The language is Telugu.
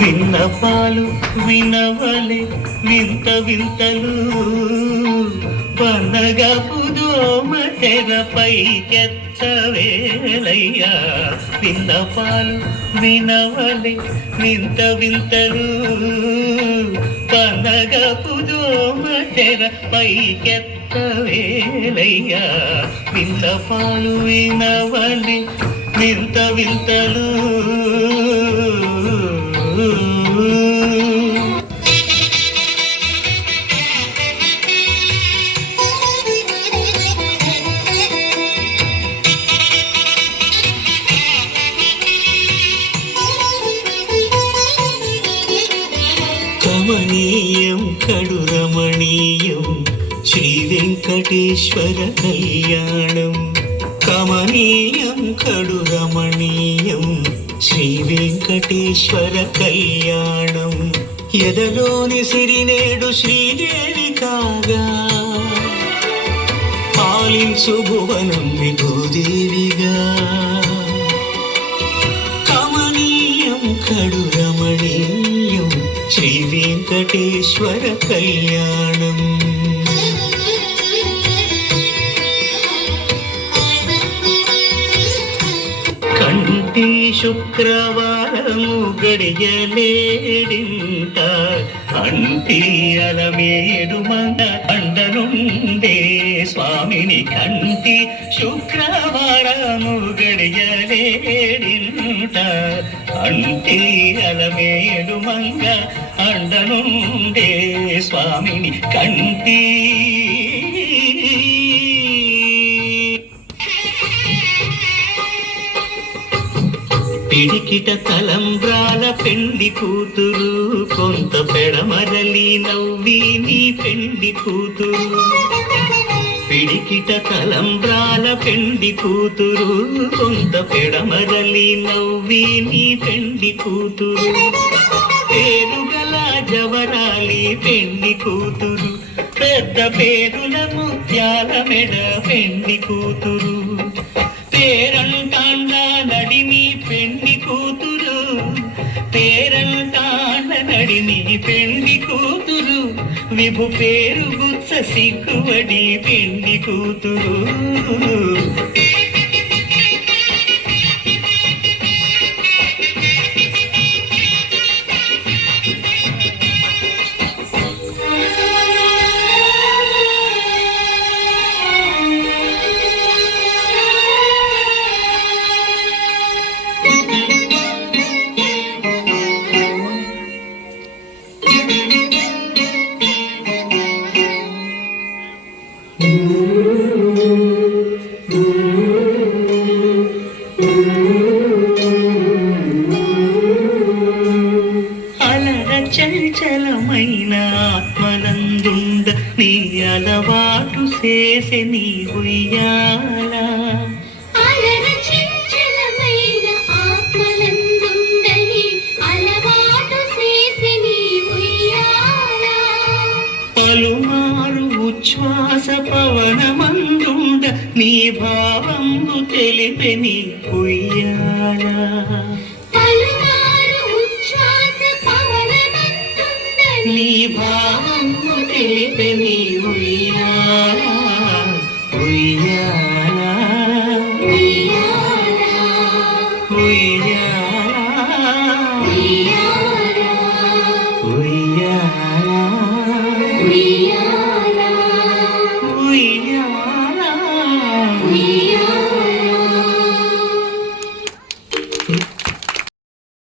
విన్నపాలు వినవలే వింత వింతలు పన్నగపు దోమ తెరపైకెత్తవేలయ్యా. విన్నపాలు వినవలే వింత వింతలు పన్నగపు దోమ తెరపైకెత్తవేలయ్యా. విన్నపాలు వినవలే వింత వింతలు కమనీయం కడు రమణీయం శ్రీ వెంకటేశ్వర కళ్యాణం. కమనీయం కడు రమణీయం శ్రీ వెంకటేశ్వర కళ్యాణం. ఎదలోని సిరినేడు శ్రీదేవి కాగా పాలించు భువనం భూదేవిగా. కమనీయం కడు రమణీయం శ్రీ వెంకటేశ్వర కళ్యాణం. కంటి శుక్రవారము గడియలేడింట అంటి అలమేడు మంగ అండనుండే స్వామిని. కంటి శుక్రవారము గడియలేడింట అంటి అలమేడు మంగ అండనుండే స్వామిని. కంటి పిడికిట తలంబ్రాల పెండి కూతురు కొంత పెడమరలి నవ్వి నీ పెండి కూతురు. పిడికిట తలంబ్రాల పెండి కూతురు కొంత పెడమరలి నవ్వి నీ పెండి కూతురు. పేరుగల జవరాలి పెండి కూతురు పెద్ద పేరుల ముత్యాల మెడ పెండి కూతురు. పేరంటాండ నడిని పెండి కూతురు పేరంటాండ నడిని పెండి కూతురు. విభు పేరు గుచ్చ సిగ్గువడి పెండి కూతురు. అలర చంచలమైన ఆత్మనందుండ నీ అలవాటు చేసే నీ ఉయ్యాల. పలుమారు ఉచ్ఛ్వాస పవనమందుండ నీ భావంబు తెలిపే నీ ఉయ్యాల. నీ భావంబు తెలిపే నీ ఉయ్యాల ఉయ్యాల ఉయ్యాల.